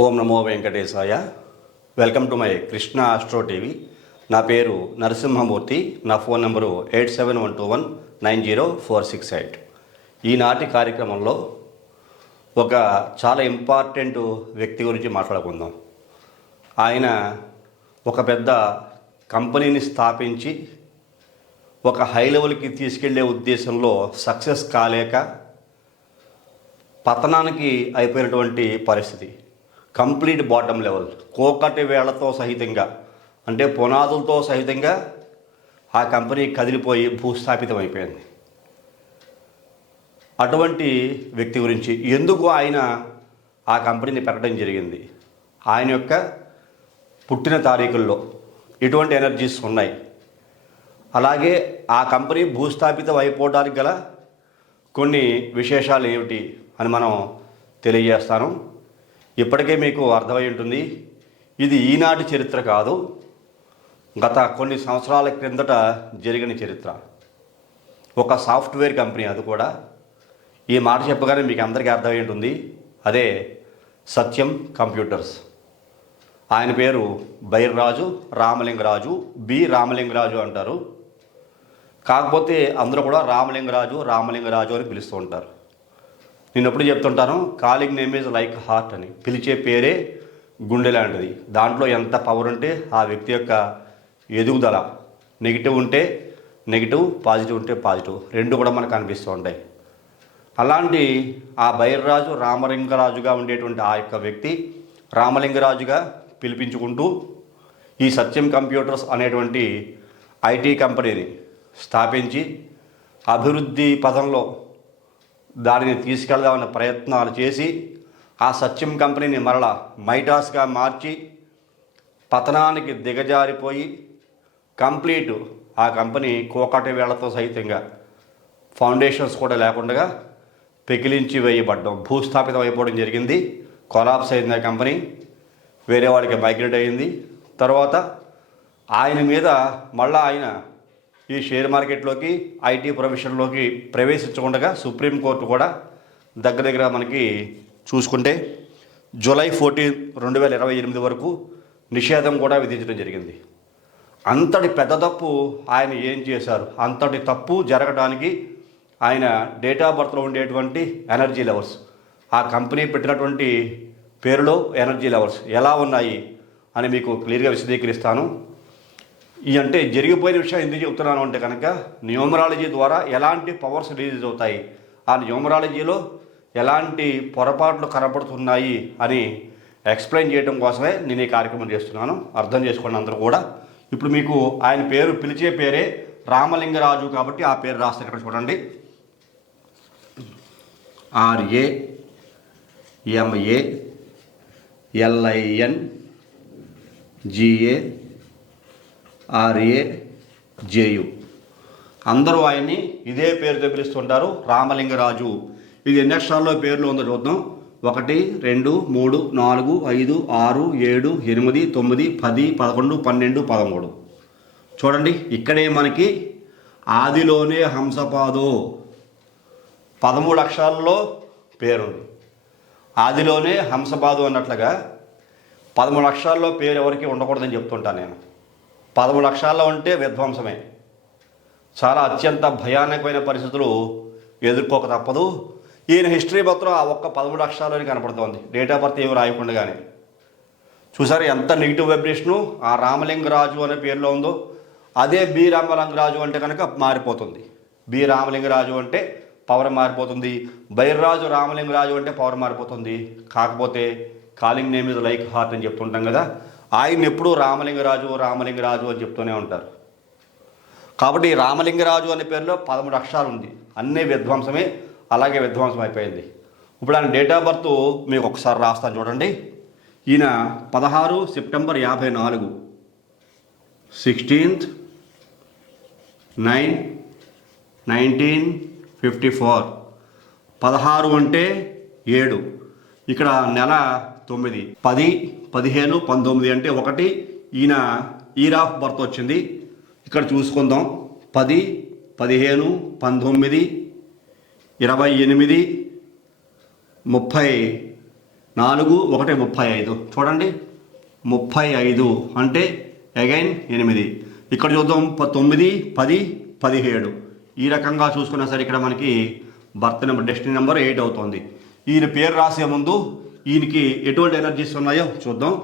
ఓం నమో వెంకటేశాయ. Welcome to my Krishna astro TV. నా పేరు నరసింహమూర్తి. నా ఫోన్ నెంబరు 8712190468. ఈనాటి కార్యక్రమంలో ఒక చాలా ఇంపార్టెంట్ వ్యక్తి గురించి మాట్లాడుకుందాం. ఆయన ఒక పెద్ద కంపెనీని స్థాపించి ఒక హై లెవెల్కి తీసుకెళ్లే ఉద్దేశంలో సక్సెస్ కాలేక పతనానికి అయిపోయినటువంటి పరిస్థితి. కంప్లీట్ బాటమ్ లెవెల్, కోకటి వేళ్లతో సహితంగా, అంటే పునాదులతో సహితంగా ఆ కంపెనీ కదిలిపోయి భూస్థాపితం అయిపోయింది. అటువంటి వ్యక్తి గురించి ఎందుకు ఆయన ఆ కంపెనీని పెట్టడం జరిగింది, ఆయన యొక్క పుట్టిన తారీఖుల్లో ఎటువంటి ఎనర్జీస్ ఉన్నాయి, అలాగే ఆ కంపెనీ భూస్థాపితం అయిపోవడానికి గల కొన్ని విశేషాలు ఏమిటి అని మనం తెలియజేస్తాను. ఇప్పటికే మీకు అర్థమై ఉంటుంది, ఇది ఈనాటి చరిత్ర కాదు, గత కొన్ని సంవత్సరాల క్రిందట జరిగిన చరిత్ర. ఒక సాఫ్ట్వేర్ కంపెనీ, అది కూడా ఈ మాట చెప్పగానే మీకు అందరికీ అర్థమై ఉంటుంది, అదే సత్యం కంప్యూటర్స్. ఆయన పేరు బైర్రాజు రామలింగరాజు, బి రామలింగరాజు అంటారు. కాకపోతే అందరూ కూడా రామలింగరాజు అని పిలుస్తూ ఉంటారు. నేను ఎప్పుడు చెప్తుంటాను, calling name is like heart అని. పిలిచే పేరే గుండె లాంటిది. దాంట్లో ఎంత పవర్ ఉంటే ఆ వ్యక్తి యొక్క ఎదుగుదల, నెగిటివ్ ఉంటే నెగిటివ్, పాజిటివ్ ఉంటే పాజిటివ్, రెండు కూడా మనకు అనిపిస్తూ ఉంటాయి. అలాంటి ఆ బైర్రాజు రామలింగరాజుగా ఉండేటువంటి ఆ యొక్క వ్యక్తి రామలింగరాజుగా పిలిపించుకుంటూ ఈ సత్యం కంప్యూటర్స్ అనేటువంటి ఐటీ కంపెనీని స్థాపించి అభివృద్ధి పదంలో దానిని తీసుకెళ్దామన్న ప్రయత్నాలు చేసి ఆ సత్యం కంపెనీని మరలా మైటాస్గా మార్చి పతనానికి దిగజారిపోయి కంప్లీట్ ఆ కంపెనీ కోకటి వేళ్లతో సహితంగా ఫౌండేషన్స్ కూడా లేకుండా పెకిలించి వేయబడ్డం, భూస్థాపితం అయిపోవడం జరిగింది. కొలాప్స్ అయింది ఆ కంపెనీ, వేరే వాడికి మైగ్రేట్ అయింది. తర్వాత ఆయన మీద మళ్ళీ ఆయన ఈ షేర్ మార్కెట్లోకి, ఐటీ ప్రొఫెషన్లోకి ప్రవేశించకుండా సుప్రీంకోర్టు కూడా దగ్గర మనకి చూసుకుంటే జూలై 14, 2028 వరకు నిషేధం కూడా విధించడం జరిగింది. అంతటి పెద్ద తప్పు ఆయన ఏం చేశారు? అంతటి తప్పు జరగడానికి ఆయన డేట్ ఆఫ్ బర్త్లో ఉండేటువంటి ఎనర్జీ లెవెల్స్, ఆ కంపెనీ పెట్టినటువంటి పేరులో ఎనర్జీ లెవెల్స్ ఎలా ఉన్నాయి అని మీకు క్లియర్గా విశదీకరిస్తాను. ఈ అంటే జరిగిపోయిన విషయం ఎందుకు చెప్తున్నాను అంటే కనుక, న్యూమరాలజీ ద్వారా ఎలాంటి పవర్స్ రిలీజ్ అవుతాయి, ఆ న్యూమరాలజీలో ఎలాంటి పొరపాట్లు కనపడుతున్నాయి అని ఎక్స్ప్లెయిన్ చేయడం కోసమే నేను ఈ కార్యక్రమం చేస్తున్నాను. అర్థం చేసుకోండి అందరూ కూడా. ఇప్పుడు మీకు ఆయన పేరు, పిలిచే పేరే రామలింగరాజు కాబట్టి ఆ పేరు రాస్తే ఇక్కడ చూడండి, RAMALINGARAJU. అందరూ ఆయన్ని ఇదే పేరుతో పిలుస్తుంటారు, రామలింగరాజు. ఇది ఎన్ని అక్షరాల్లో పేర్లు ఉందో చూద్దాం. 1 2 3 4 5 6 7 8 9 10 11 12 13. చూడండి, ఇక్కడే మనకి ఆదిలోనే హంసపాదో 13 అక్షరాల్లో పేరుంది. ఆదిలోనే హంసపాదు అన్నట్లుగా 13 అక్షరాల్లో పేరు ఎవరికి ఉండకూడదని చెప్తుంటాను నేను. 13 అక్షరాల్లో ఉంటే విధ్వంసమే. చాలా అత్యంత భయానకమైన పరిస్థితులు ఎదుర్కోక తప్పదు. ఈయన హిస్టరీ మొత్తం ఆ ఒక్క 13 అక్షరాలని కనపడుతోంది, డేట్ ఆఫ్ బర్త్ ఏమి రాయకుండానే. చూసారు ఎంత నెగిటివ్ వైబ్రేషను ఆ రామలింగరాజు అనే పేరులో ఉందో. అదే బి రామలింగరాజు అంటే కనుక మారిపోతుంది. బి రామలింగరాజు అంటే పవర్ మారిపోతుంది, బైర్రాజు రామలింగరాజు అంటే పవర్ మారిపోతుంది. కాకపోతే calling name is like heart అని చెప్తుంటాం కదా, ఆయన ఎప్పుడూ రామలింగరాజు అని చెప్తూనే ఉంటారు. కాబట్టి రామలింగరాజు అనే పేరులో 13 అక్షరాలు ఉంది, అన్నీ విధ్వంసమే. అలాగే విధ్వంసం అయిపోయింది. ఇప్పుడు ఆయన డేట్ ఆఫ్ బర్త్ మీకు ఒకసారి రాస్తాను చూడండి. ఈయన 16 సెప్టెంబర్ 54, 16th 9 1954. 16 అంటే 7, ఇక్కడ నెల 9, 10 15 19 అంటే 1. ఈయన ఇయర్ ఆఫ్ బర్త్ వచ్చింది ఇక్కడ చూసుకుందాం. 10 15 19 28 30 4 1 35 చూడండి 35 అంటే అగైన్ 8. ఇక్కడ చూద్దాం 9 10 17. ఈ రకంగా చూసుకున్నా సరే ఇక్కడ మనకి బర్త్ నెంబర్ డెస్టినీ నెంబర్ 8 అవుతుంది. ఈయన పేరు రాసే ముందు ఈయనకి ఎటువంటి ఎనర్జీస్ ఉన్నాయో చూద్దాం.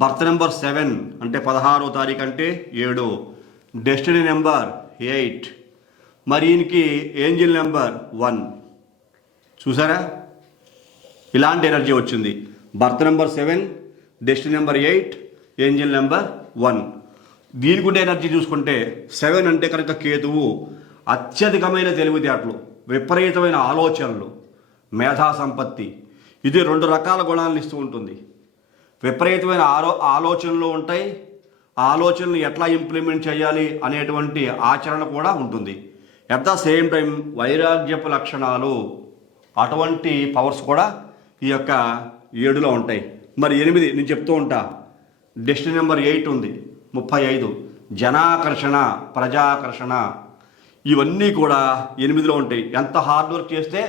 బర్త్ నెంబర్ 7 అంటే 16వ తారీఖు అంటే 7, డెస్టినీ నెంబర్ 8, మరి ఈయనకి ఏంజిల్ నెంబర్ 1. చూసారా ఇలాంటి ఎనర్జీ వచ్చింది. Birth number 7, destiny number 8, angel number 1. దీనికి ఉండే ఎనర్జీ చూసుకుంటే 7 అంటే కనుక కేతువు అత్యధికమైన తెలివితేటలు, విపరీతమైన ఆలోచనలు, మేధా సంపత్తి. ఇది 2 రకాల గుణాలను ఇస్తూ ఉంటుంది. విపరీతమైన ఆలోచనలు ఉంటాయి, ఆలోచనలు ఎట్లా ఇంప్లిమెంట్ చేయాలి అనేటువంటి ఆచరణ కూడా ఉంటుంది. ఎట్ ద సేమ్ టైం వైరాగ్యపు లక్షణాలు, అటువంటి పవర్స్ కూడా ఈ యొక్క 7లో ఉంటాయి. మరి 8 నేను చెప్తూ ఉంటా, డెస్టినీ నెంబర్ 8 ఉంది 35, జనాకర్షణ, ప్రజాకర్షణ, ఇవన్నీ కూడా 8లో ఉంటాయి. ఎంత హార్డ్ వర్క్ చేస్తే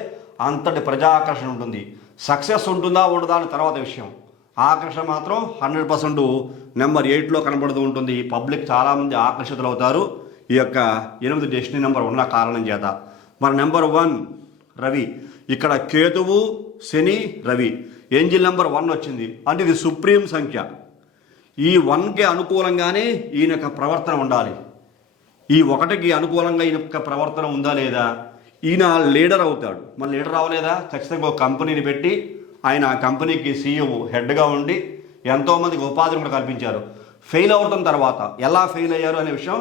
అంతటి ప్రజాకర్షణ ఉంటుంది. సక్సెస్ ఉంటుందా ఉండదా అని తర్వాత విషయం. ఆకర్షణ మాత్రం 100% నెంబర్ 8లో కనబడుతూ ఉంటుంది. పబ్లిక్ చాలామంది ఆకర్షితులు అవుతారు ఈ యొక్క 8 డెస్టినీ నెంబర్ ఉన్న కారణం చేత. మరి నెంబర్ 1 రవి, ఇక్కడ కేతువు, శని, రవి, ఏంజిల్ నెంబర్ 1 వచ్చింది అంటే ఇది సుప్రీం సంఖ్య. ఈ 1కి అనుకూలంగానే ఈయన యొక్క ప్రవర్తన ఉండాలి. ఈ 1కి అనుకూలంగా ఈయన యొక్క ప్రవర్తన ఉందా లేదా, ఈయన లీడర్ అవుతాడు. మన లీడర్ అవ్వలేదా, ఖచ్చితంగా ఒక కంపెనీని పెట్టి ఆయన ఆ కంపెనీకి CEO హెడ్గా ఉండి ఎంతోమందికి ఉపాధిని కూడా కల్పించారు. ఫెయిల్ అవడం తర్వాత ఎలా ఫెయిల్ అయ్యారు అనే విషయం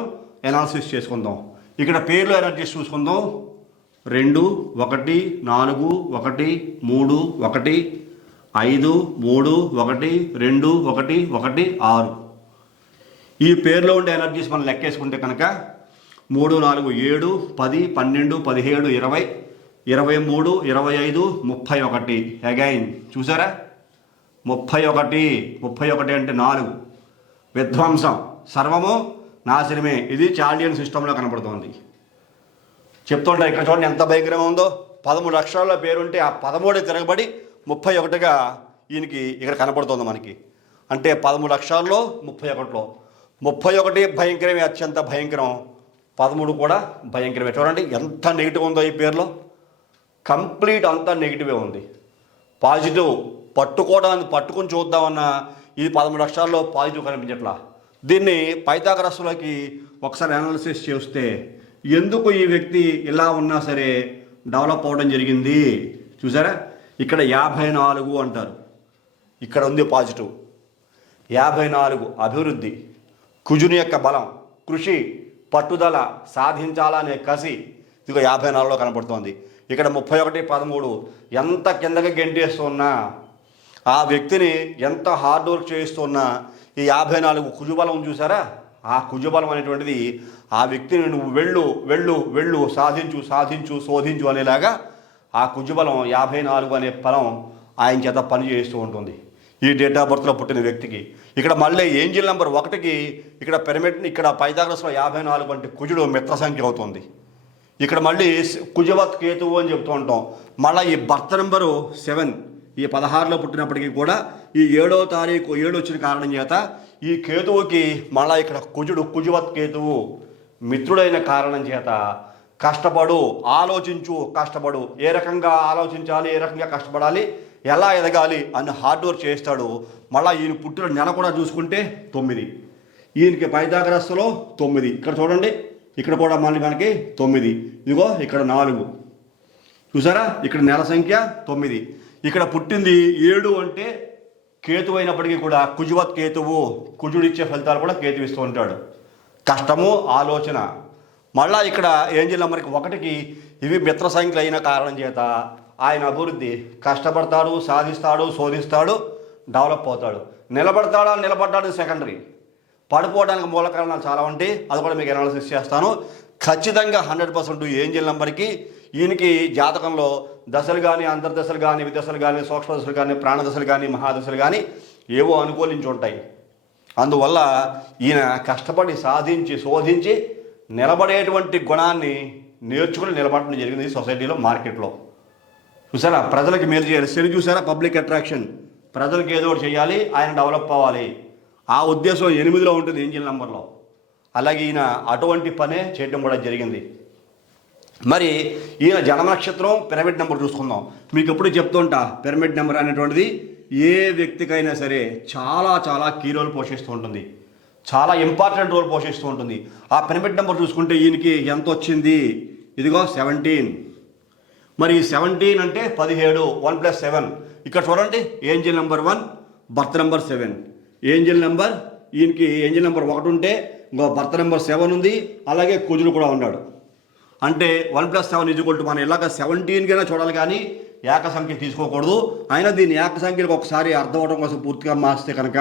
ఎనాలిసిస్ చేసుకుందాం. ఇక్కడ పేర్లు ఎనర్జీస్ చూసుకుందాం. 2 1 4 1 3 1 5 3 1 2 1 1 6. ఈ పేర్లో ఉండే ఎనర్జీస్ మనం లెక్కేసుకుంటే కనుక 3 4 7 10 12 17 20 23 25 31. అగైన్ చూసారా 31 అంటే 4. విధ్వంసం, సర్వము నాశనమే. ఇది చార్డియన్ సిస్టంలో కనపడుతోంది. చెప్తుంటా ఇక్కడ చూడండి ఎంత భయంకరంగా ఉందో. 13 అక్షరాల పేరుంటే ఆ 13 తిరగబడి 31గా ఈయనకి ఇక్కడ కనపడుతుంది మనకి. అంటే 13 అక్షరాల్లో 31లో 31 భయంకరమే, అత్యంత భయంకరం. 13 కూడా భయంకరమే. చూడండి ఎంత నెగిటివ్ ఉందో ఈ పేరులో. కంప్లీట్ అంతా నెగిటివే ఉంది. పాజిటివ్ పట్టుకుని చూద్దామన్నా ఈ 13 అక్షరాల్లో పాజిటివ్ కనిపించట్లా. దీన్ని పైథాగరస్లోకి ఒకసారి అనాలిసిస్ చేస్తే ఎందుకు ఈ వ్యక్తి ఇలా ఉన్నా సరే డెవలప్ అవ్వడం జరిగింది చూసారా. ఇక్కడ 54 అంటారు, ఇక్కడ ఉంది పాజిటివ్. 54 అభివృద్ధి, కుజుని యొక్క బలం, కృషి, పట్టుదల, సాధించాలనే కసి, ఇదిగో 54లో కనపడుతోంది. ఇక్కడ 31 13 ఎంత కిందకి గెంటేస్తున్నా, ఆ వ్యక్తిని ఎంత హార్డ్ వర్క్ చేస్తున్నా ఈ 54 కుజుబలం చూసారా. ఆ కుజుబలం అనేటువంటిది ఆ వ్యక్తిని నువ్వు వెళ్ళు శోధించు అనేలాగా ఆ కుజుబలం 54 అనే బలం ఆయన చేత పని చేస్తూ ఉంటుంది ఈ డేట్ ఆఫ్ బర్త్లో పుట్టిన వ్యక్తికి. ఇక్కడ మళ్ళీ ఏంజిల్ నెంబర్ 1కి ఇక్కడ పిరమిడ్, ఇక్కడ పైథాగరస్లో 54 అంటే కుజుడు మిత్ర సంఖ్య అవుతుంది. ఇక్కడ మళ్ళీ కుజవత్ కేతువు అని చెప్తూ ఉంటాం. మళ్ళీ ఈ బర్త్ నెంబరు 7 ఈ 16లో పుట్టినప్పటికీ కూడా ఈ 7వ తారీఖు 7 వచ్చిన కారణం చేత ఈ కేతువుకి మళ్ళీ ఇక్కడ కుజవత్ కేతువు మిత్రుడైన కారణం చేత కష్టపడు, ఏ రకంగా ఆలోచించాలి, ఏ రకంగా కష్టపడాలి, ఎలా ఎదగాలి అని హార్డ్ వర్క్ చేస్తాడు. మళ్ళీ ఈయన పుట్టిన నెల కూడా చూసుకుంటే 9. ఈయనకి పైథాగరస్లో 9. ఇక్కడ చూడండి, ఇక్కడ కూడా మళ్ళీ మనకి 9. ఇదిగో ఇక్కడ 4 చూసారా. ఇక్కడ నెల సంఖ్య 9. ఇక్కడ పుట్టింది 7 అంటే కేతువు అయినప్పటికీ కూడా కుజవత్ కేతువు, కుజుడిచ్చే ఫలితాలు కూడా కేతువు ఇస్తూ ఉంటాడు. కష్టము, ఆలోచన. మళ్ళా ఇక్కడ ఏంజిల్ నెంబర్కి 1కి ఇవి మిత్ర సంఖ్యలు అయిన కారణం చేత ఆయన అభివృద్ధి, కష్టపడతాడు, సాధిస్తాడు, శోధిస్తాడు, డెవలప్ అవుతాడు. నిలబడ్డాడు సెకండరీ. పడిపోవడానికి మూల కారణాలు చాలా ఉంటాయి, అది కూడా మీకు అనాలిసిస్ చేస్తాను. ఖచ్చితంగా 100% ఏంజిల్ నెంబర్కి ఈయనకి జాతకంలో దశలు కానీ, అంతర్దశలు కానీ, విదశలు కానీ, సూక్ష్మ దశలు కానీ, ప్రాణదశలు కానీ, మహాదశలు కానీ ఏవో అనుకూలించి ఉంటాయి. అందువల్ల ఈయన కష్టపడి సాధించి శోధించి నిలబడేటువంటి గుణాన్ని నేర్చుకుని నిలబడడం జరిగింది సొసైటీలో, మార్కెట్లో. చూసారా, ప్రజలకు మేలు చేయాలి. శని చూసారా, పబ్లిక్ అట్రాక్షన్, ప్రజలకు ఏదో ఒకటి చేయాలి, ఆయన డెవలప్ అవ్వాలి, ఆ ఉద్దేశం 8లో ఉంటుంది ఏంజిల్ నెంబర్లో. అలాగే ఈయన అటువంటి పనే చేయడం కూడా జరిగింది. మరి ఈయన జన్మ నక్షత్రం పిరమిడ్ నెంబర్ చూసుకుందాం. మీకు ఎప్పుడు చెప్తుంటా, పిరమిడ్ నెంబర్ అనేటువంటిది ఏ వ్యక్తికైనా సరే చాలా చాలా కీ రోల్ పోషిస్తూ ఉంటుంది, చాలా ఇంపార్టెంట్ రోల్ పోషిస్తూ ఉంటుంది. ఆ పిరమిడ్ నెంబర్ చూసుకుంటే ఈయనకి ఎంత వచ్చింది, ఇదిగో 17. మరి 17 అంటే 17, 1 + 7. ఇక్కడ చూడండి, angel number 1, birth number 7. Angel number ఈయనకి ఏంజిల్ నెంబర్ 1 ఉంటే ఇంకో బర్త్ నెంబర్ 7 ఉంది, అలాగే కుజుడు కూడా ఉన్నాడు. అంటే 1 + 7 మనం ఇలాగ 17 చూడాలి, కానీ ఏక సంఖ్య తీసుకోకూడదు. అయినా దీన్ని ఏక సంఖ్యలకు ఒకసారి అర్థం అవడం కోసం పూర్తిగా మార్చితే కనుక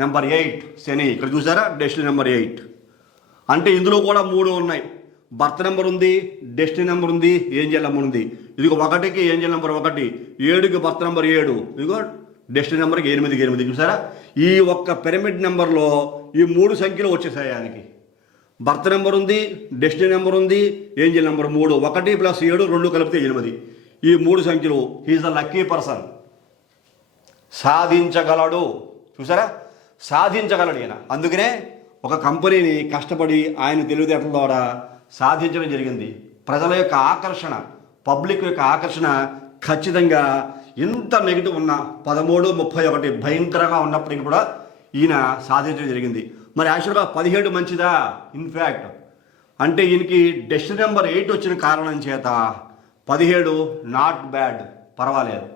నెంబర్ 8 శని. ఇక్కడ చూసారా, డెస్టినీ నెంబర్ 8. అంటే ఇందులో కూడా 3 ఉన్నాయి. బర్త్ నెంబర్ ఉంది, డెస్టినీ నెంబర్ ఉంది, ఏంజిల్ నెంబర్ ఉంది. ఇదిగో 1కి ఏంజిల్ నెంబర్ 1, 7కి బర్త్ నెంబర్ 7, ఇదిగో డెస్టినీ నెంబర్కి 8. చూసారా, ఈ ఒక్క పిరమిడ్ నెంబర్లో ఈ 3 సంఖ్యలు వచ్చేసాయి ఆయనకి. బర్త్ నెంబర్ ఉంది, డెస్టినీ నెంబర్ ఉంది, ఏంజిల్ నెంబర్ 3, 1 + 7 2 కలిపితే 8. ఈ 3 సంఖ్యలు. He is the lucky person. సాధించగలడు. చూసారా, సాధించగలడు ఈయన. అందుకనే ఒక కంపెనీని కష్టపడి ఆయన తెలివితేటల ద్వారా సాధించడం జరిగింది. ప్రజల యొక్క ఆకర్షణ, పబ్లిక్ యొక్క ఆకర్షణ ఖచ్చితంగా ఇంత నెగిటివ్ ఉన్న 13, 31 భయంకరంగా ఉన్నప్పటికీ కూడా ఈయన సాధించడం జరిగింది. మరి యాక్చువల్గా 17 మంచిదా? ఇన్ఫ్యాక్ట్ అంటే ఈయనకి డెస్టినీ నెంబర్ 8 వచ్చిన కారణం చేత 17 నాట్ బ్యాడ్, పర్వాలేదు.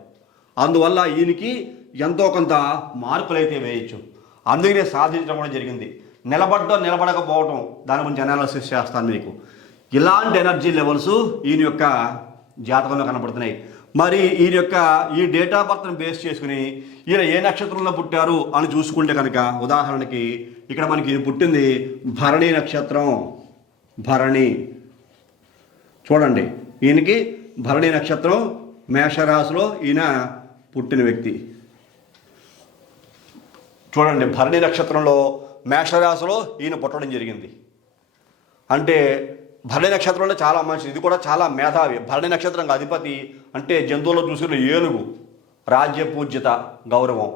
అందువల్ల ఈయనకి ఎంతో కొంత మార్కులు అయితే వేయచ్చు. అందుకనే సాధించడం కూడా జరిగింది. నిలబడకపోవడం, దాని గురించి అనాలిసిస్ చేస్తాను మీకు. ఇలాంటి ఎనర్జీ లెవెల్స్ ఈయన యొక్క జాతకంలో కనపడుతున్నాయి. మరి ఈయన యొక్క ఈ డేట్ ఆఫ్ బర్త్ని బేస్ చేసుకుని ఈయన ఏ నక్షత్రంలో పుట్టారు అని చూసుకుంటే కనుక, ఉదాహరణకి ఇక్కడ మనకి ఈయన పుట్టింది భరణి నక్షత్రం. భరణి చూడండి, ఈయనకి భరణి నక్షత్రం, మేషరాశిలో ఈయన పుట్టిన వ్యక్తి. చూడండి, భరణి నక్షత్రంలో మేషరాశిలో ఈయన పుట్టడం జరిగింది. అంటే భరణి నక్షత్రంలో చాలా మంచిది. ఇది కూడా చాలా మేధావి. భరణి నక్షత్రం అధిపతి అంటే జంతువులో చూసుకున్న ఏనుగు, రాజ్య పూజ్యత, గౌరవం,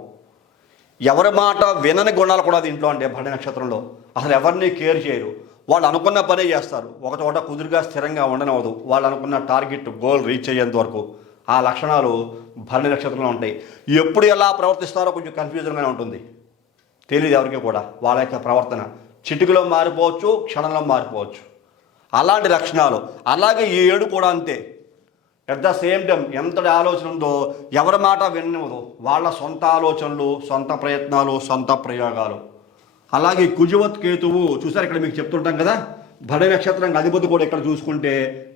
ఎవరి మాట వినని గుణాలు కూడా దీంట్లో. అంటే భరణి నక్షత్రంలో అసలు ఎవరిని కేర్ చేయరు. వాళ్ళు అనుకున్న పనే చేస్తారు. ఒక చోట కుదురుగా స్థిరంగా ఉండనవదు. వాళ్ళు అనుకున్న టార్గెట్, గోల్ రీచ్ అయ్యేంత వరకు ఆ లక్షణాలు భరణి నక్షత్రంలో ఉంటాయి. ఎప్పుడు ఎలా ప్రవర్తిస్తారో కొంచెం కన్ఫ్యూజన్గానే ఉంటుంది, తెలియదు ఎవరికి కూడా. వాళ్ళ యొక్క ప్రవర్తన చిటికలో మారిపోవచ్చు, క్షణంలో మారిపోవచ్చు. అలాంటి లక్షణాలు. అలాగే ఈ 7 కూడా అంతే. ఎట్ ద సేమ్ టైం ఎంతటి ఆలోచన ఉందో ఎవరి మాట వినవదు. వాళ్ళ సొంత ఆలోచనలు, సొంత ప్రయత్నాలు, సొంత ప్రయోగాలు. అలాగే కుజవత్ కేతువు చూసారు, ఇక్కడ మీకు చెప్తుంటాం కదా, భరణి నక్షత్రం అధిపతి కూడా ఇక్కడ చూసుకుంటే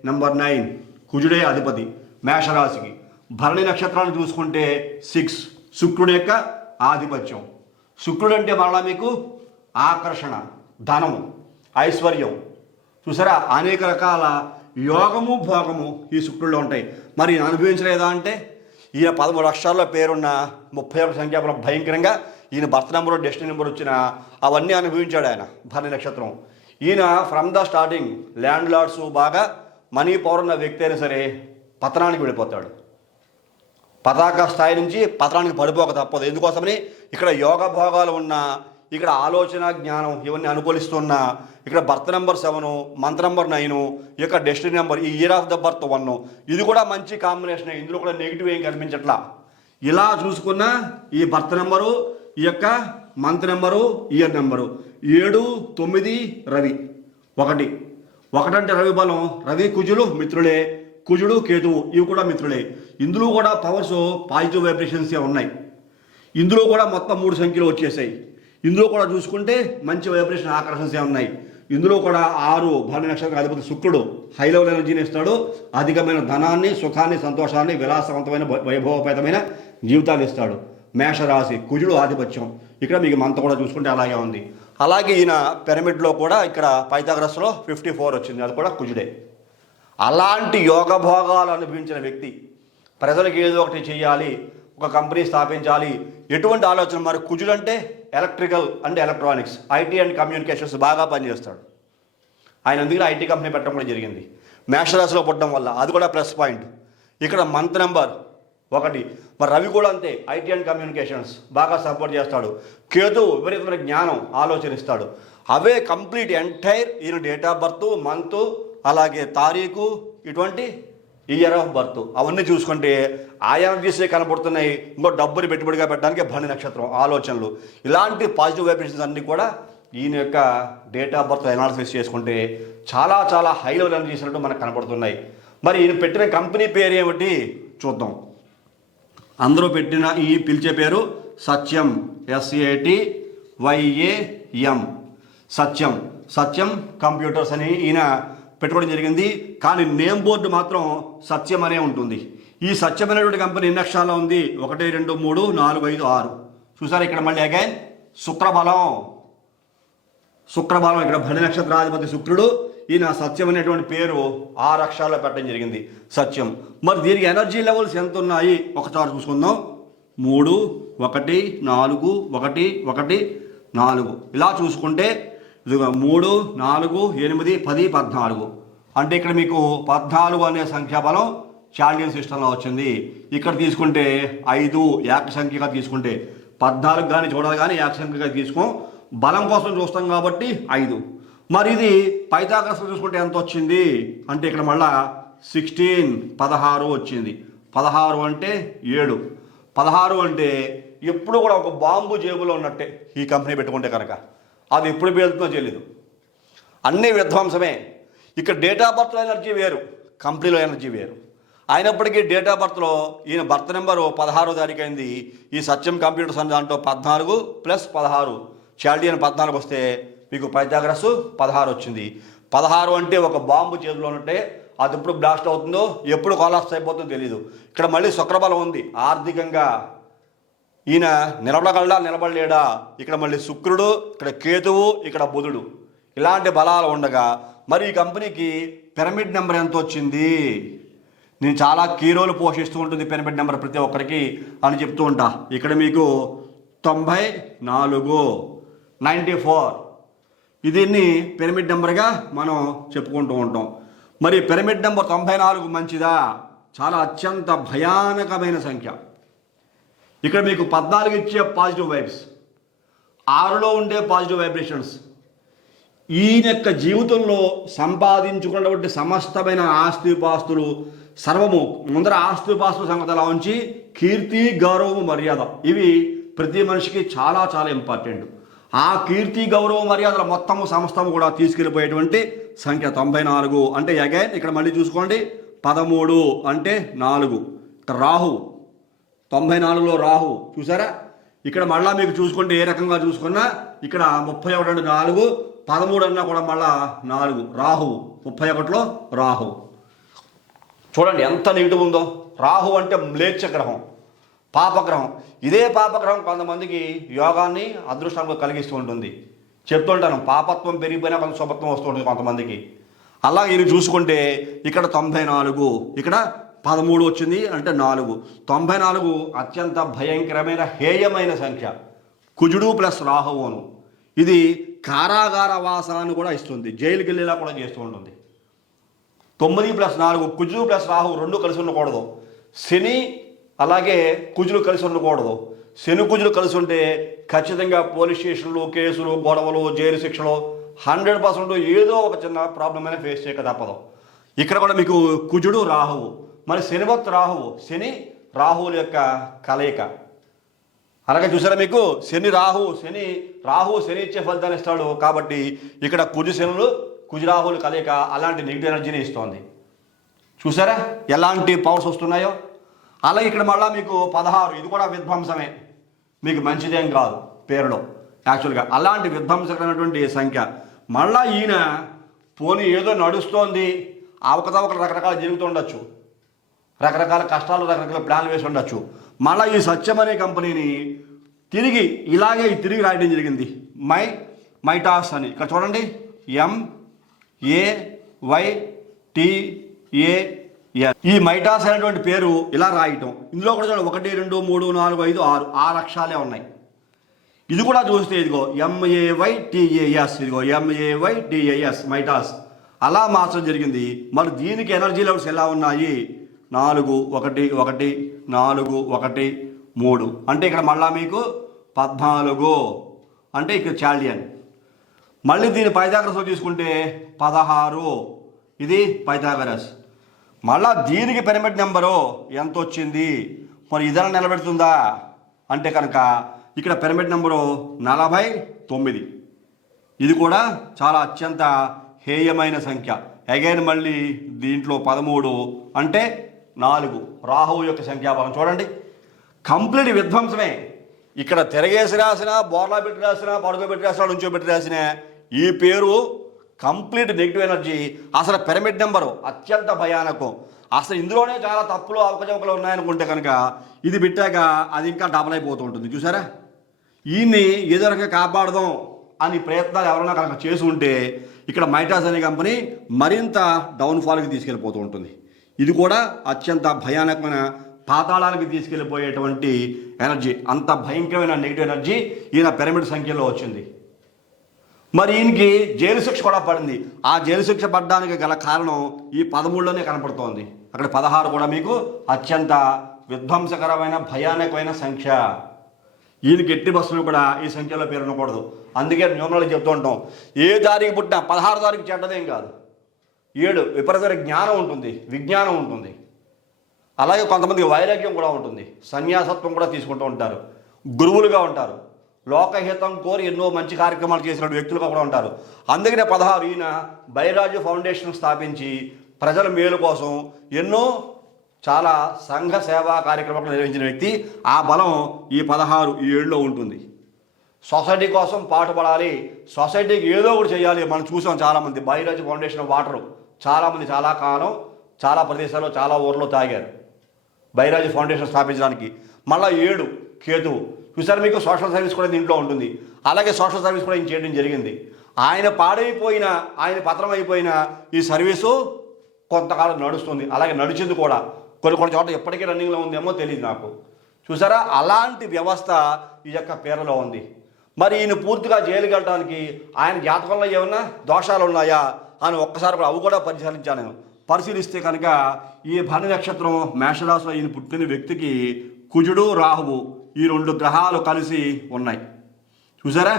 నెంబర్ 9 కుజుడే అధిపతి మేషరాశికి. భరణి నక్షత్రాన్ని చూసుకుంటే 6 శుక్రుడు యొక్క ఆధిపత్యం. శుక్రుడు అంటే మరలా మీకు ఆకర్షణ, ధనము, ఐశ్వర్యం. చూసారా, అనేక రకాల యోగము, భోగము ఈ శుక్రుల్లో ఉంటాయి. మరి అనుభవించలేదా అంటే ఈయన 13 లక్షల్లో పేరున్న 31 సంఖ్యాబలం భయంకరంగా ఈయన బర్త్ నెంబరు, డెస్టినీ నెంబర్ వచ్చిన అవన్నీ అనుభవించాడు ఆయన. భరణి నక్షత్రం ఈయన from the starting landlords, బాగా మనీ పవర్ ఉన్న వ్యక్తి అయినా సరే పతనానికి వెళ్ళిపోతాడు. పతాక స్థాయి నుంచి పతనానికి పడిపోక తప్పదు. ఎందుకోసమని ఇక్కడ యోగ భోగాలు ఉన్న, ఇక్కడ ఆలోచన, జ్ఞానం ఇవన్నీ అనుకూలిస్తున్న, ఇక్కడ బర్త్ నెంబర్ 7, మంత్ నెంబర్ 9, ఈ యొక్క డెస్టినీ నెంబర్, ఈ ఇయర్ ఆఫ్ ద బర్త్ 1, ఇది కూడా మంచి కాంబినేషన్. ఇందులో కూడా నెగిటివ్ ఏం కనిపించట్లా. ఇలా చూసుకున్న ఈ బర్త్ నెంబరు, ఈ యొక్క month number, year number 7, 9 Ravi 1. 1 అంటే రవి బలం. రవి కుజులు మిత్రులే, కుజుడు కేతువు ఇవి కూడా మిత్రులే. ఇందులో కూడా పవర్స్ పాజిటివ్ వైబ్రేషన్సే ఉన్నాయి. ఇందులో కూడా మొత్తం 3 సంఖ్యలు వచ్చేసాయి. ఇందులో కూడా చూసుకుంటే మంచి వైబ్రేషన్, ఆకర్షణసే ఉన్నాయి. ఇందులో కూడా 6 భరణి నక్షత్రం అధిపతి శుక్రుడు హై లెవెల్ ఎనర్జీని ఇస్తాడు. అధికమైన ధనాన్ని, సుఖాన్ని, సంతోషాన్ని, విలాసవంతమైన వైభవపేతమైన జీవితాన్ని ఇస్తాడు. మేషరాశి కుజుడు ఆధిపత్యం. ఇక్కడ మీకు మంత కూడా చూసుకుంటే అలాగే ఉంది. అలాగే ఈయన పిరమిడ్లో కూడా ఇక్కడ పైథాగరస్లో 54 వచ్చింది, అది కూడా కుజుడే. అలాంటి యోగ భోగాలు అనుభవించిన వ్యక్తి, ప్రజలకు ఏదో ఒకటి చేయాలి, ఒక కంపెనీ స్థాపించాలి, ఎటువంటి ఆలోచన. మరి కుజుడు అంటే electrical and electronics, IT and communications బాగా పనిచేస్తాడు ఆయన. అందుకని ఐటీ కంపెనీ పెట్టడం కూడా జరిగింది మేషరాశిలో పుట్టడం వల్ల. అది కూడా ప్లస్ పాయింట్. ఇక్కడ మంత్ నెంబర్ ఒకటి. మరి రవి కూడా అంతే, ఐటీ అండ్ కమ్యూనికేషన్స్ బాగా సపోర్ట్ చేస్తాడు. కేతు విపరీతమైన జ్ఞానం, ఆలోచనిస్తాడు. అవే కంప్లీట్ ఎంటైర్ ఈయన డేట్ ఆఫ్ బర్త్, మంత్, అలాగే తారీఖు, ఇటువంటి ఇయర్ ఆఫ్ బర్త్ అవన్నీ చూసుకుంటే ఆ ఎనర్జీసే కనపడుతున్నాయి. ఇంకో డబ్బుని పెట్టుబడిగా పెట్టడానికి భరణి నక్షత్రం ఆలోచనలు, ఇలాంటి పాజిటివ్ వైబ్రేషన్స్ అన్నీ కూడా ఈయన యొక్క డేట్ ఆఫ్ బర్త్ అనాలిసిస్ చేసుకుంటే చాలా చాలా హై లెవెల్ ఎనర్జీస్ అన్నట్టు మనకు కనపడుతున్నాయి. మరి ఈయన పెట్టిన కంపెనీ పేరు ఏమిటి చూద్దాం. అందరూ పెట్టిన ఈ పిలిచే పేరు సత్యం, SATYAM, సత్యం. సత్యం కంప్యూటర్స్ అని ఈయన పెట్టుకోవడం జరిగింది. కానీ నేమ్ బోర్డు మాత్రం సత్యం అనే ఉంటుంది. ఈ సత్యం అనేటువంటి కంపెనీ ఎన్ని అక్షరాల్లో ఉంది? 1 2 3 4 5 6. చూసారా ఇక్కడ మళ్ళీ అగైన్ శుక్రబలం. ఇక్కడ భరణి నక్షత్రాధిపతి శుక్రుడు. ఈయన సత్యం అనేటువంటి పేరు 6 అక్షరాల్లో పెట్టడం జరిగింది, సత్యం. మరి దీనికి ఎనర్జీ లెవెల్స్ ఎంత ఉన్నాయి ఒకసారి చూసుకుందాం. 3 1 4 1 1 4. ఇలా చూసుకుంటే ఇదిగో 3 4 8 10 14. అంటే ఇక్కడ మీకు 14 అనే సంఖ్యాబలం చాల్డియన్ సిస్టంలో వచ్చింది. ఇక్కడ తీసుకుంటే 5 ఏక సంఖ్యగా తీసుకుంటే 14 కానీ చూడాలి, కానీ ఏక సంఖ్యగా తీసుకో, బలం కోసం చూస్తాం కాబట్టి 5. మరి ఇది పైథాగరస్ చూసుకుంటే ఎంత వచ్చింది అంటే ఇక్కడ మళ్ళా 16 వచ్చింది. 16 అంటే 7. 16 అంటే ఎప్పుడు కూడా ఒక బాంబు జేబులో ఉన్నట్టే ఈ కంపెనీ పెట్టుకుంటే కనుక. అది ఎప్పుడు పేలుతుందో తెలియదు, అన్నీ విధ్వంసమే. ఇక్కడ డేట్ ఆఫ్ బర్త్లో ఎనర్జీ వేరు, కంపెనీలో ఎనర్జీ వేరు. అయినప్పటికీ డేట్ ఆఫ్ బర్త్లో ఈయన బర్త్ నెంబరు 16వ తారీఖు అయింది. ఈ సత్యం కంప్యూటర్స్ అనే దాంట్లో 14 + 16 చాల్డియన్ 14 వస్తే మీకు పైథాగరస్ 16 వచ్చింది. 16 అంటే ఒక బాంబు చేతిలో ఉన్నట్టే. అది ఎప్పుడు బ్లాస్ట్ అవుతుందో, ఎప్పుడు కొలాప్స్ అయిపోతుందో తెలియదు. ఇక్కడ మళ్ళీ శుక్రబలం ఉంది. ఆర్థికంగా ఈయన నిలబడగలడా నిలబడలేడా? ఇక్కడ మళ్ళీ శుక్రుడు, ఇక్కడ కేతువు, ఇక్కడ బుధుడు, ఇలాంటి బలాలు ఉండగా మరి ఈ కంపెనీకి పిరమిడ్ నెంబర్ ఎంత వచ్చింది? నేను చాలా కీ రోల్ పోషిస్తూ ఉంటుంది పిరమిడ్ నెంబర్ ప్రతి ఒక్కరికి అని చెప్తూ ఉంటా. ఇక్కడ మీకు 94 దీన్ని పిరమిడ్ నెంబర్గా మనం చెప్పుకుంటూ ఉంటాం. మరి పిరమిడ్ నెంబర్ 94 మంచిదా? చాలా అత్యంత భయానకమైన సంఖ్య. ఇక్కడ మీకు 14 ఇచ్చే పాజిటివ్ వైబ్స్, 6లో ఉండే పాజిటివ్ వైబ్రేషన్స్, ఈయన యొక్క జీవితంలో సంపాదించుకున్నటువంటి సమస్తమైన ఆస్తిపాస్తులు సర్వము, ముందర ఆస్తిపాస్తుల సంగతి అలా ఉంచి కీర్తి, గౌరవము, మర్యాద, ఇవి ప్రతి మనిషికి చాలా చాలా ఇంపార్టెంట్. ఆ కీర్తి, గౌరవ, మర్యాదల మొత్తము సమస్తము కూడా తీసుకెళ్ళిపోయేటువంటి సంఖ్య 94. అంటే అగైన్ ఇక్కడ మళ్ళీ చూసుకోండి, 13 అంటే 4. ఇక్కడ రాహు 94లో రాహు చూసారా? ఇక్కడ మళ్ళీ మీకు చూసుకుంటే ఏ రకంగా చూసుకున్నా ఇక్కడ 31 అంటే 4, 13 అన్నా కూడా మళ్ళా 4 రాహు, 31లో రాహు. చూడండి ఎంత నెగిటివ్ ఉందో. రాహు అంటే మ్లేచ్ఛ గ్రహం, పాపగ్రహం. ఇదే పాపగ్రహం కొంతమందికి యోగాన్ని అదృష్టంగా కలిగిస్తూ ఉంటుంది. చెప్తుంటాను, పాపత్వం పెరిగిపోయినా కొంత శుభత్వం వస్తూ ఉంటుంది కొంతమందికి. అలా ఇది చూసుకుంటే ఇక్కడ 94, ఇక్కడ 13 వచ్చింది అంటే 4. 94 అత్యంత భయంకరమైన హేయమైన సంఖ్య. కుజుడు ప్లస్ రాహువును, ఇది కారాగార వాసాన్ని కూడా ఇస్తుంది, జైలుకి వెళ్ళేలా కూడా చేస్తూ ఉంటుంది. 9 + 4 కుజుడు ప్లస్ రాహు 2 కలిసి ఉండకూడదు. శని అలాగే కుజులు కలిసి ఉండకూడదు. శని కుజులు కలిసి ఉంటే ఖచ్చితంగా పోలీస్ స్టేషన్లు, కేసులు, గొడవలు, జైలు శిక్షలు 100% ఏదో ఒక చిన్న ప్రాబ్లం అయినా ఫేస్ చేయక తప్పదు. ఇక్కడ కూడా మీకు కుజుడు రాహువు, మరి శనివత్ రాహువు, శని రాహువుల యొక్క కలయిక. అలాగే చూసారా మీకు శని రాహువు శని ఇచ్చే ఫలితాన్ని ఇస్తాడు. కాబట్టి ఇక్కడ కుజు రాహువుల కలయిక అలాంటి నెగిటివ్ ఎనర్జీని ఇస్తోంది. చూసారా ఎలాంటి పవర్స్ వస్తున్నాయో? అలాగే ఇక్కడ మళ్ళీ మీకు 16, ఇది కూడా విధ్వంసమే, మీకు మంచిదేం కాదు పేరులో యాక్చువల్గా. అలాంటి విధ్వంసకరమైనటువంటి సంఖ్య. మళ్ళా ఈయన పోనీ ఏదో నడుస్తోంది, అవకతవకలు రకరకాల జరుగుతూ ఉండొచ్చు, రకరకాల కష్టాలు, రకరకాల ప్లాన్లు వేసి ఉండొచ్చు. మళ్ళీ ఈ సత్యం అనే కంపెనీని తిరిగి రాయడం జరిగింది. మైటాస్ అని. ఇక్కడ చూడండి, MAYTAS. ఈ మైటాస్ అనేటువంటి పేరు ఇలా రాయటం. ఇందులో కూడా చూడండి 1 2 3 4 5 6 అక్షరాలే ఉన్నాయి. ఇది కూడా చూస్తే ఇదిగో MAYTAS, ఇదిగో MAYTAS మైటాస్ అలా మార్చడం జరిగింది. మరి దీనికి ఎనర్జీ లెవెల్స్ ఎలా ఉన్నాయి 4 1 1 4 1 3 అంటే ఇక్కడ మళ్ళా మీకు 14 అంటే ఇక్కడ చాల్డియన్. మళ్ళీ దీని పైథాగరస్ తీసుకుంటే 16 ఇది పైథాగరస్. మళ్ళా దీనికి పిరమిడ్ నెంబరు ఎంత వచ్చింది, మరి ఇదైనా నిలబెడుతుందా అంటే కనుక ఇక్కడ పిరమిడ్ నెంబరు 49. ఇది కూడా చాలా అత్యంత హేయమైన సంఖ్య. అగైన్ మళ్ళీ దీంట్లో 13 అంటే 4 రాహువు యొక్క సంఖ్యాబలం చూడండి. కంప్లీట్ విధ్వంసమే. ఇక్కడ తిరగేసి రాసిన, బోర్లా పెట్టి రాసిన, పడుకోబెట్టి రాసిన, నుంచోబెట్టి రాసిన ఈ పేరు కంప్లీట్ నెగిటివ్ ఎనర్జీ. అసలు పిరమిడ్ నెంబరు అత్యంత భయానకం. అసలు ఇందులోనే చాలా తప్పులు అవకతవకలు ఉన్నాయనుకుంటే కనుక ఇది పెట్టాక అది ఇంకా డబల్ అయిపోతూ ఉంటుంది. చూసారా, ఈయన్ని ఏదో రకంగా కాపాడదాం అని ప్రయత్నాలు ఎవరైనా కనుక చేసి ఉంటే ఇక్కడ మైటాస్ అనే కంపెనీ మరింత డౌన్ఫాల్కి తీసుకెళ్ళిపోతూ ఉంటుంది. ఇది కూడా అత్యంత భయానకమైన పాతాళానికి తీసుకెళ్ళిపోయేటువంటి ఎనర్జీ. అంత భయంకరమైన నెగిటివ్ ఎనర్జీ ఈయన పిరమిడ్ సంఖ్యలో వచ్చింది. మరి ఈయనకి జైలు శిక్ష కూడా పడింది. ఆ జైలు శిక్ష పడడానికి గల కారణం ఈ 13లోనే కనపడుతోంది. అక్కడ 16 కూడా మీకు అత్యంత విధ్వంసకరమైన భయానకమైన సంఖ్య. ఈయనకి ఎట్టి బస్సులు కూడా ఈ సంఖ్యలో పేరు ఉండకూడదు. అందుకే న్యూమరాలజీ చెప్తూ ఉంటాం, ఏ తారీఖు పుట్టినా 16 తారీఖు చెడ్డదేం కాదు. 7 విపరీతమైన జ్ఞానం ఉంటుంది, విజ్ఞానం ఉంటుంది. అలాగే కొంతమందికి వైరాగ్యం కూడా ఉంటుంది, సన్యాసత్వం కూడా తీసుకుంటూ ఉంటారు, గురువులుగా ఉంటారు, లోకహితం కోరి ఎన్నో మంచి కార్యక్రమాలు చేసిన వ్యక్తులుగా కూడా ఉంటారు. అందుకనే 16 ఈయన బైరాజు ఫౌండేషన్ స్థాపించి ప్రజల మేలు కోసం ఎన్నో చాలా సంఘ సేవా కార్యక్రమాలు నిర్వహించిన వ్యక్తి. ఆ బలం ఈ 16 ఈ 7లో ఉంటుంది. సొసైటీ కోసం పాటుపడాలి, సొసైటీకి ఏదో ఒకటి చేయాలి. మనం చూసాం చాలామంది బైరాజు ఫౌండేషన్ వాటరు చాలామంది చాలా కాలం చాలా ప్రదేశాల్లో చాలా ఊర్లో తాగారు బైరాజు ఫౌండేషన్ స్థాపించడానికి. మళ్ళీ 7 కేతువు చూసారు మీకు. సోషల్ సర్వీస్ కూడా దీంట్లో ఉంటుంది. అలాగే సోషల్ సర్వీస్ కూడా ఈయన చేయడం జరిగింది. ఆయన పాడైపోయిన, ఆయన పత్రం అయిపోయిన ఈ సర్వీసు కొంతకాలం నడుస్తుంది. అలాగే నడిచింది కూడా. కొన్ని చోట్ల ఎప్పటికీ రన్నింగ్లో ఉందేమో తెలియదు నాకు. చూసారా, అలాంటి వ్యవస్థ ఈ యొక్క పేరులో ఉంది. మరి ఈయన పూర్తిగా జైలుకి వెళ్ళడానికి ఆయన జాతకంలో ఏమన్నా దోషాలు ఉన్నాయా అని ఒక్కసారి కూడా అవి కూడా పరిశీలించాను. పరిశీలిస్తే కనుక ఈ భరణి నక్షత్రం మేషరాశిలో ఈయన పుట్టిన వ్యక్తికి కుజుడు రాహువు ఈ 2 గ్రహాలు కలిసి ఉన్నాయి. చూసారా,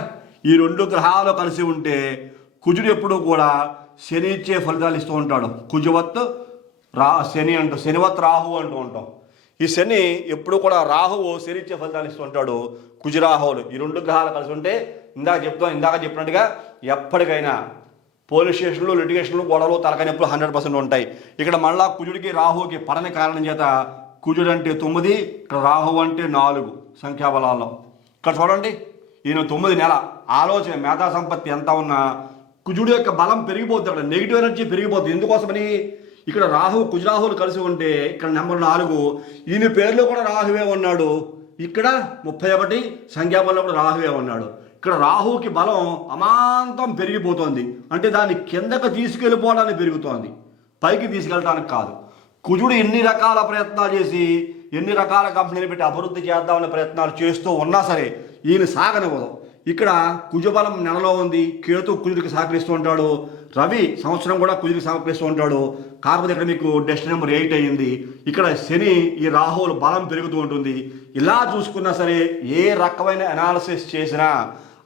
ఈ 2 గ్రహాలు కలిసి ఉంటే కుజుడు ఎప్పుడూ కూడా శని ఇచ్చే ఫలితాలు ఇస్తూ ఉంటాడు. కుజవత్ శనివత్ రాహువు అంటూ ఉంటాం. ఈ శని ఎప్పుడు కూడా రాహువు శని ఇచ్చే ఫలితాలు ఇస్తూ ఉంటాడు. కుజరాహువులు ఈ 2 గ్రహాలు కలిసి ఉంటే ఇందాక చెప్పినట్టుగా ఎప్పటికైనా పోలీస్ స్టేషన్లు, లిటిగేషన్లు, గొడవలు, తలకాయ నొప్పులు 100% ఉంటాయి. ఇక్కడ మళ్ళా కుజుడికి రాహువుకి పడని కారణం చేత కుజుడు అంటే 9, ఇక్కడ రాహువు అంటే 4 సంఖ్యాబలాల్లో. ఇక్కడ చూడండి, ఈయన 9 నెల ఆలోచన మేధా సంపత్తి ఎంత ఉన్నా కుజుడు యొక్క బలం పెరిగిపోతుంది. అక్కడ నెగిటివ్ ఎనర్జీ పెరిగిపోతుంది. ఎందుకోసమని ఇక్కడ కుజరాహువులు కలిసి ఉంటే ఇక్కడ నెంబర్ 4 ఈయన పేరులో కూడా రాహువే ఉన్నాడు. ఇక్కడ 31 సంఖ్యాబలంలో కూడా రాహువే ఉన్నాడు. ఇక్కడ రాహువుకి బలం అమాంతం పెరిగిపోతుంది. అంటే దాన్ని కిందకు తీసుకెళ్ళిపోవడానికి పెరుగుతోంది, పైకి తీసుకెళ్ళడానికి కాదు. కుజుడు ఎన్ని రకాల ప్రయత్నాలు చేసి ఎన్ని రకాల కంపెనీలు పెట్టి అభివృద్ధి చేద్దామనే ప్రయత్నాలు చేస్తూ ఉన్నా సరే ఈయన సాగనివ్వదు. ఇక్కడ కుజబలం నెలలో ఉంది. కేతు కుజుడికి సహకరిస్తూ ఉంటాడు. రవి సంవత్సరం కూడా కుజుడికి సహకరిస్తూ ఉంటాడు. కాకపోతే ఇక్కడ మీకు డెస్టినీ నెంబర్ 8 అయ్యింది. ఇక్కడ శని ఈ రాహువుల బలం పెరుగుతూ ఉంటుంది. ఇలా చూసుకున్నా సరే ఏ రకమైన అనాలిసిస్ చేసినా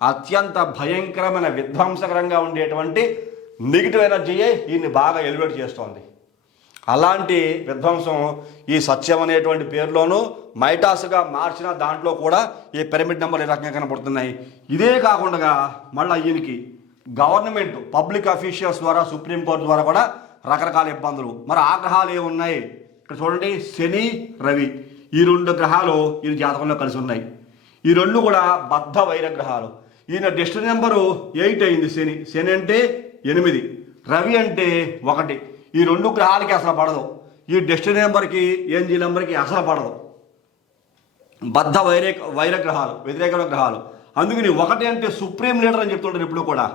అత్యంత భయంకరమైన విధ్వంసకరంగా ఉండేటువంటి నెగిటివ్ ఎనర్జీయే ఈయన్ని బాగా ఎలివేట్ చేస్తోంది. అలాంటి విధ్వంసం ఈ సత్యం అనేటువంటి పేరులోనూ మైటాస్గా మార్చిన దాంట్లో కూడా ఈ పిరమిడ్ నెంబర్లు ఈ రకంగా కనబడుతున్నాయి. ఇదే కాకుండా మళ్ళీ ఈయనకి గవర్నమెంట్ పబ్లిక్ అఫీషియల్స్ ద్వారా సుప్రీంకోర్టు ద్వారా కూడా రకరకాల ఇబ్బందులు. మరి ఆ గ్రహాలు ఏమున్నాయి ఇక్కడ చూడండి, శని రవి ఈ 2 గ్రహాలు ఈయన జాతకంలో కలిసి ఉన్నాయి. ఈ 2 కూడా బద్ధ వైర గ్రహాలు. ఈయన డెస్టినీ నెంబరు 8 అయింది. శని అంటే 8, రవి అంటే 1. ఈ 2 గ్రహాలకి అసలు పడదు. ఈ డెస్టినీ నెంబర్కి ఏంజిల్ నెంబర్కి అసలు పడదు. బద్ధ వైర గ్రహాలు, వ్యతిరేక గ్రహాలు. అందుకని 1 అంటే సుప్రీం లీడర్ అని చెప్తుంటారు ఎప్పుడు కూడా.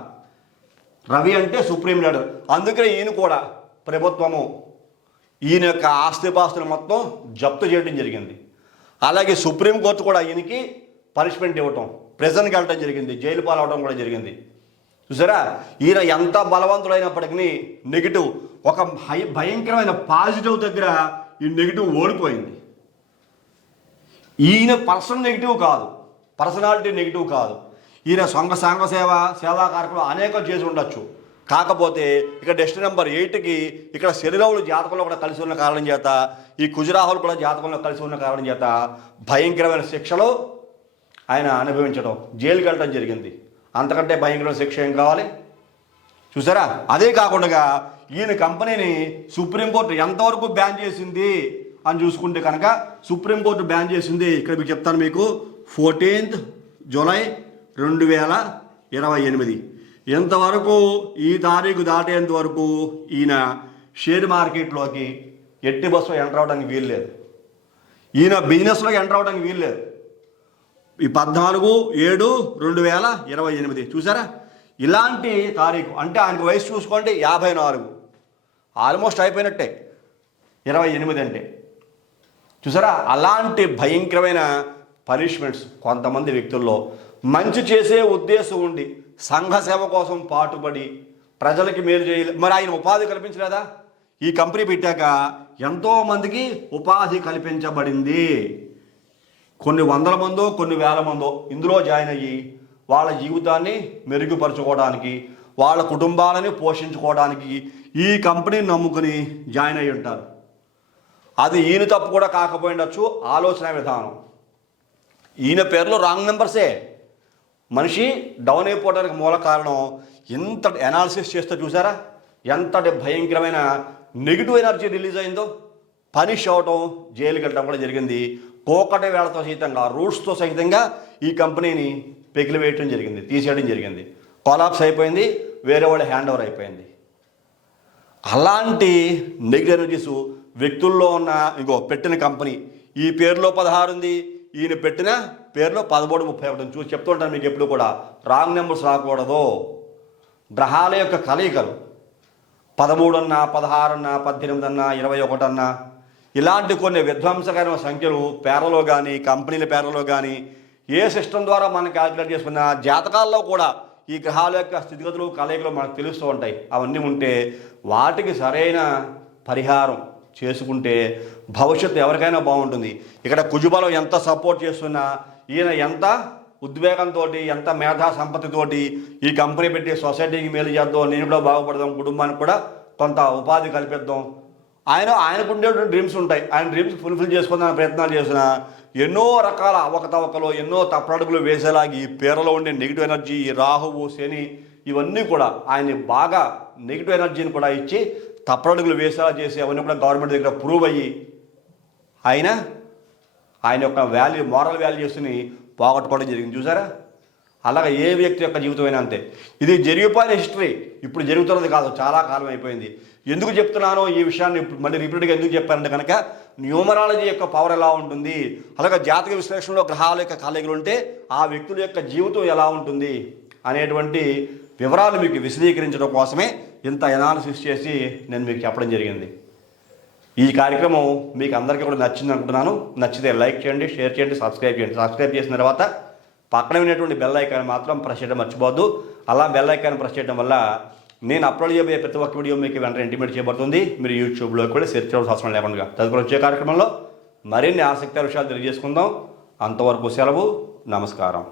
రవి అంటే సుప్రీం లీడర్. అందుకని ఈయన కూడా ప్రభుత్వము ఈయన యొక్క ఆస్తిపాస్తులు మొత్తం జప్తు చేయడం జరిగింది. అలాగే సుప్రీంకోర్టు కూడా ఈయనకి పనిష్మెంట్ ఇవ్వటం, ప్రెజెంట్కి వెళ్ళటం జరిగింది, జైలు పాలవడం కూడా జరిగింది. చూసారా, ఈయన ఎంత బలవంతుడైనప్పటికీ నెగిటివ్ ఒక భయంకరమైన పాజిటివ్ దగ్గర ఈ నెగిటివ్ ఓడిపోయింది. ఈయన పర్సనల్ నెగిటివ్ కాదు, పర్సనాలిటీ నెగిటివ్ కాదు. ఈయన సంఘ సేవా కార్యక్రమాలు అనేకం చేసి ఉండొచ్చు. కాకపోతే ఇక్కడ డెస్టినీ నెంబర్ 8కి ఇక్కడ శనిరావులు జాతకంలో కూడా కలిసి ఉన్న కారణం చేత, ఈ కుజరాహులు కూడా జాతకంలో కలిసి ఉన్న కారణం చేత భయంకరమైన శిక్షలో ఆయన అనుభవించడం, జైలుకి వెళ్ళడం జరిగింది. అంతకంటే భయంకరమైన శిక్ష ఏం కావాలి? చూసారా? అదే కాకుండా ఈయన కంపెనీని సుప్రీంకోర్టు ఎంతవరకు బ్యాన్ చేసింది అని చూసుకుంటే కనుక, సుప్రీంకోర్టు బ్యాన్ చేసింది ఇక్కడ మీకు చెప్తాను. మీకు 14th జూలై 2028 ఇంతవరకు ఈ తారీఖు దాటేంత వరకు ఈయన షేర్ మార్కెట్లోకి ఎట్టి బస్సులో ఎంటర్ అవడానికి వీల్లేదు. ఈయన బిజినెస్లోకి ఎంటర్ అవడానికి వీల్లేదు. ఈ 14/7/2028 చూసారా? ఇలాంటి తారీఖు అంటే ఆయనకు వయసు చూసుకోండి 54, ఆల్మోస్ట్ అయిపోయినట్టే 28 అంటే. చూసారా? అలాంటి భయంకరమైన పనిష్మెంట్స్ కొంతమంది వ్యక్తుల్లో మంచి చేసే ఉద్దేశం ఉండి సంఘ సేవ కోసం పాటుపడి ప్రజలకి మేలు చేయలేదు. మరి ఆయన ఉపాధి కల్పించలేదా? ఈ కంపెనీ పెట్టాక ఎంతోమందికి ఉపాధి కల్పించబడింది. కొన్ని వందల మందో కొన్ని వేల మందో ఇందులో జాయిన్ అయ్యి వాళ్ళ జీవితాన్ని మెరుగుపరచుకోవడానికి, వాళ్ళ కుటుంబాలని పోషించుకోవడానికి ఈ కంపెనీని నమ్ముకుని జాయిన్ అయ్యి ఉంటారు. అది ఈయన తప్పు కూడా కాకపోయిండొచ్చు, ఆలోచన విధానం. ఈయన పేరులో రాంగ్ నెంబర్సే మనిషి డౌన్ అయిపోవడానికి మూల కారణం. ఎంత అనాలిసిస్ చేస్తే చూసారా ఎంతటి భయంకరమైన నెగిటివ్ ఎనర్జీ రిలీజ్ అయిందో. పనిష్ అవటం, జైలుకి వెళ్ళడం కూడా జరిగింది. కోకటి వేళతో సహితంగా, రూట్స్తో సహితంగా ఈ కంపెనీని పెకిలి వేయటం జరిగింది, తీసేయడం జరిగింది. కొలాప్స్ అయిపోయింది, వేరే వాళ్ళ హ్యాండ్ ఓవర్ అయిపోయింది. అలాంటి నెగిటివ్ ఎనర్జీస్ వ్యక్తుల్లో ఉన్న పెట్టిన కంపెనీ ఈ పేరులో 16 ఉంది, ఈయన పెట్టిన పేరులో 1331 చూసి చెప్తుంటాను మీకు ఎప్పుడు కూడా. రాంగ్ నెంబర్స్ రాకూడదు. గ్రహాల యొక్క కలయికలు 13 అన్నా, 16 అన్నా, 18 అన్నా, 21 అన్నా, ఇలాంటి కొన్ని విధ్వంసకరమైన సంఖ్యలు పేర్లలో కానీ, కంపెనీల పేర్లలో కానీ, ఏ సిస్టమ్ ద్వారా మనం క్యాలిక్యులేట్ చేసుకున్న జాతకాల్లో కూడా ఈ గ్రహాల యొక్క స్థితిగతులు, కలయికలు మనకు తెలుస్తూ ఉంటాయి. అవన్నీ ఉంటే వాటికి సరైన పరిహారం చేసుకుంటే భవిష్యత్తు ఎవరికైనా బాగుంటుంది. ఇక్కడ కుజుబలం ఎంత సపోర్ట్ చేస్తున్నా, ఈయన ఎంత ఉద్వేగంతో, ఎంత మేధా సంపత్తితోటి ఈ కంపెనీ పెట్టి సొసైటీకి మేలు చేద్దాం, నేను కూడా బాగుపడదాం, కుటుంబానికి కూడా కొంత ఉపాధి కల్పిద్దాం, ఆయనకు ఉండేటువంటి డ్రీమ్స్ ఉంటాయి. ఆయన డ్రీమ్స్ ఫుల్ఫిల్ చేసుకుందాం ప్రయత్నాలు చేసిన ఎన్నో రకాల అవకతవకలు, ఎన్నో తప్పడుగులు వేసేలాగి ఈ పేరులో ఉండే నెగిటివ్ ఎనర్జీ, రాహువు, శని ఇవన్నీ కూడా ఆయన్ని బాగా నెగిటివ్ ఎనర్జీని కూడా ఇచ్చి తప్పడుగులు వేసేలా చేసి అవన్నీ కూడా గవర్నమెంట్ దగ్గర ప్రూవ్ అయ్యి ఆయన యొక్క మోరల్ వాల్యూస్ని పోగొట్టుకోవడం జరిగింది. చూసారా? అలాగే ఏ వ్యక్తి యొక్క జీవితం అయినా అంతే. ఇది జరిగిపోయిన హిస్టరీ, ఇప్పుడు జరుగుతున్నది కాదు, చాలా కాలం అయిపోయింది. ఎందుకు చెప్తున్నానో ఈ విషయాన్ని మళ్ళీ రిపీట్గా ఎందుకు చెప్పారంటే కనుక, న్యూమరాలజీ యొక్క పవర్ ఎలా ఉంటుంది, అలాగే జాతక విశ్లేషణలో గ్రహాల యొక్క కలయికలు ఉంటే ఆ వ్యక్తుల యొక్క జీవితం ఎలా ఉంటుంది అనేటువంటి వివరాలు మీకు విశదీకరించడం కోసమే ఇంత అనాలిసిస్ చేసి నేను మీకు చెప్పడం జరిగింది. ఈ కార్యక్రమం మీకు అందరికీ కూడా నచ్చింది అనుకుంటున్నాను. నచ్చితే లైక్ చేయండి, షేర్ చేయండి, సబ్స్క్రైబ్ చేయండి. సబ్స్క్రైబ్ చేసిన తర్వాత పక్కన ఉన్నటువంటి బెల్ ఐకాన్ మాత్రం ప్రెస్ చేయడం మర్చిపోవద్దు. అలా బెల్ ఐకాన్ ప్రెస్ చేయడం వల్ల నేను అప్లోడ్ చేయబోయే ప్రతి ఒక్క వీడియో మీకు వెంటనే ఇంటిమేట్ చేయబడుతుంది. మీరు యూట్యూబ్లో కూడా సెర్చ్ చేయడం అవసరం లేకుండా. తదుపరి వచ్చే కార్యక్రమంలో మరిన్ని ఆసక్తికర విషయాలు తెలియజేసుకుందాం. అంతవరకు సెలవు. నమస్కారం.